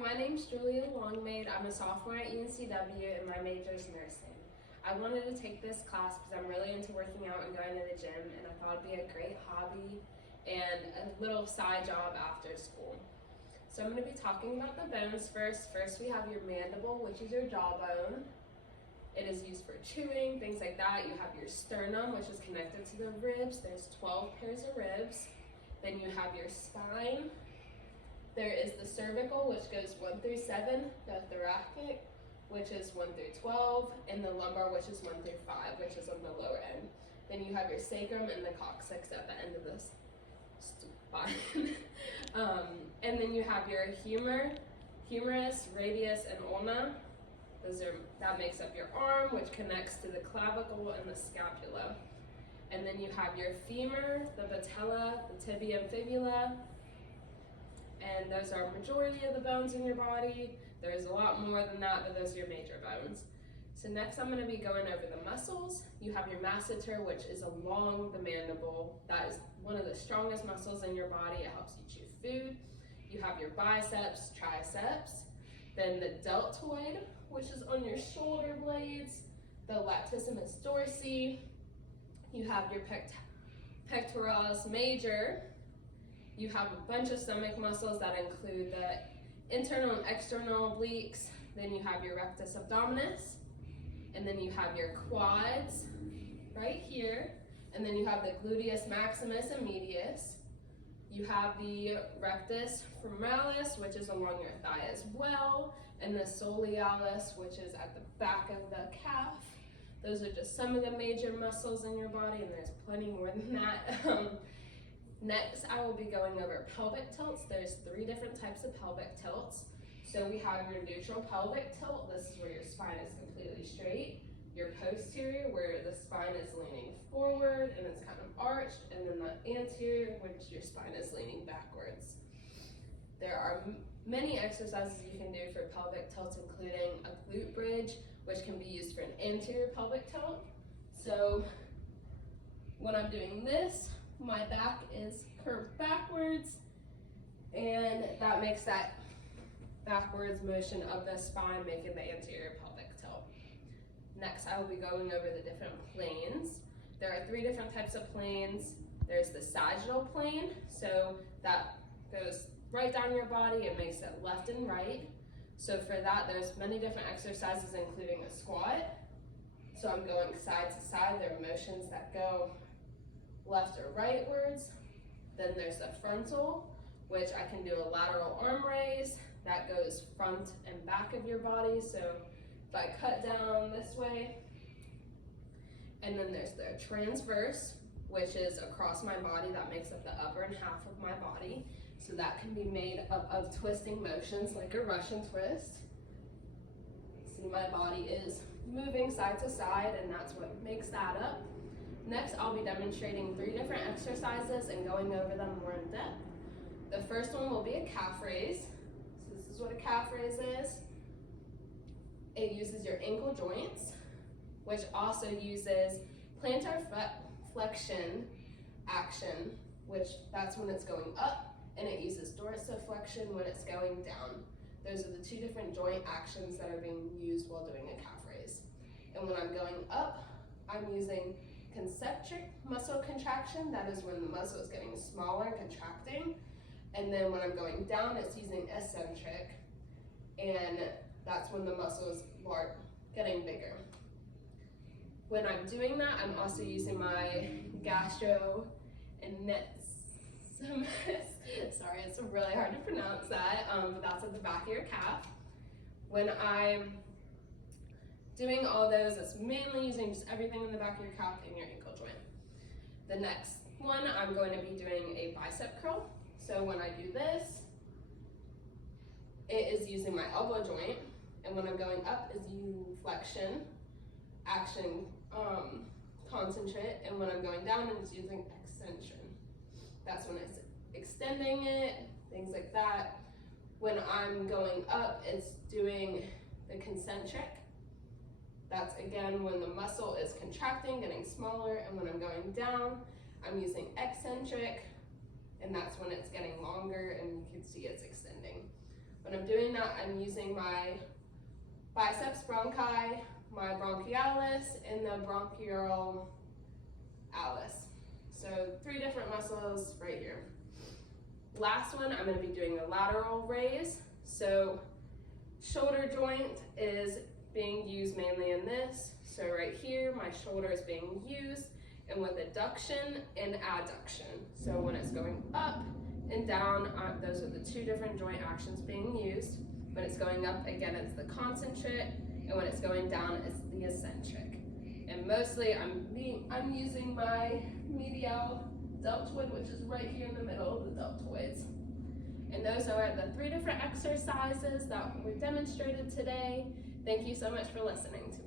my name's Julia Longmaid. I'm a sophomore at UNCW and my major is nursing. I wanted to take this class because I'm really into working out and going to the gym, and I thought it'd be a great hobby and a little side job after school. So I'm going to be talking about the bones first. First we have your mandible, which is your jawbone. It is used for chewing, things like that. You have your sternum, which is connected to the ribs. There's 12 pairs of ribs. Then you have your spine. There is the cervical, which goes 1 through 7, the thoracic, which is 1 through 12, and the lumbar, which is 1 through 5, which is on the lower end. Then you have your sacrum and the coccyx at the end of this spine. And then you have your humerus, radius, and ulna. That makes up your arm, which connects to the clavicle and the scapula. And then you have your femur, the patella, the tibia and fibula, and those are majority of the bones in your body. There's a lot more than that, but those are your major bones. So next I'm going to be going over the muscles. You have your masseter, which is along the mandible. That is one of the strongest muscles in your body. It helps you chew food. You have your biceps, triceps, then the deltoid, which is on your shoulder blades, the latissimus dorsi. You have your pectoralis major. You have a bunch of stomach muscles that include the internal and external obliques. Then you have your rectus abdominis. And then you have your quads right here. And then you have the gluteus maximus and medius. You have the rectus femoralis, which is along your thigh as well. And the solealis, which is at the back of the calf. Those are just some of the major muscles in your body, and there's plenty more than that. Next, I will be going over pelvic tilts. There's 3 different types of pelvic tilts. So we have your neutral pelvic tilt. This is where your spine is completely straight. Your posterior, where the spine is leaning forward and it's kind of arched. And then the anterior, which your spine is leaning backwards. There are many exercises you can do for pelvic tilts, including a glute bridge, which can be used for an anterior pelvic tilt. So when I'm doing this, my back is curved backwards, and that makes that backwards motion of the spine, making the anterior pelvic tilt. Next, I will be going over the different planes. There are 3 different types of planes. There's the sagittal plane, so that goes right down your body. It makes it left and right. So for that, there's many different exercises, including a squat. So I'm going side to side. There are motions that go left or rightwards. Then there's the frontal, which I can do a lateral arm raise. That goes front and back of your body. So if I cut down this way. And then there's the transverse, which is across my body. That makes up the upper and half of my body. So that can be made up of twisting motions like a Russian twist. See, my body is moving side to side, and that's what makes that up. Next, I'll be demonstrating 3 different exercises and going over them more in depth. The first one will be a calf raise. So this is what a calf raise is. It uses your ankle joints, which also uses plantar flexion action, which that's when it's going up, and it uses dorsiflexion when it's going down. Those are the 2 different joint actions that are being used while doing a calf raise. And when I'm going up, I'm using concentric muscle contraction. That is when the muscle is getting smaller and contracting. And then when I'm going down, it's using eccentric, and that's when the muscle is getting bigger. When I'm doing that, I'm also using my gastro and sorry, it's really hard to pronounce that, but that's at the back of your calf. When I'm doing all those, it's mainly using just everything in the back of your calf and your ankle joint. The next one, I'm going to be doing a bicep curl. So when I do this, it is using my elbow joint, and when I'm going up is using flexion, action, concentrate, and when I'm going down, it's using extension. That's when it's extending it, things like that. When I'm going up, it's doing the concentric. That's again when the muscle is contracting, getting smaller, and when I'm going down, I'm using eccentric, and that's when it's getting longer and you can see it's extending. When I'm doing that, I'm using my biceps bronchi, my bronchialis, and the bronchioralis. So 3 different muscles right here. Last one, I'm going to be doing a lateral raise. So shoulder joint is being used mainly in this. So right here, my shoulder is being used, and with adduction and adduction. So when it's going up and down, those are the 2 different joint actions being used. When it's going up, again, it's the concentric, and when it's going down, it's the eccentric. And mostly, I'm using my medial deltoid, which is right here in the middle of the deltoids. And those are the 3 different exercises that were demonstrated today. Thank you so much for listening to me.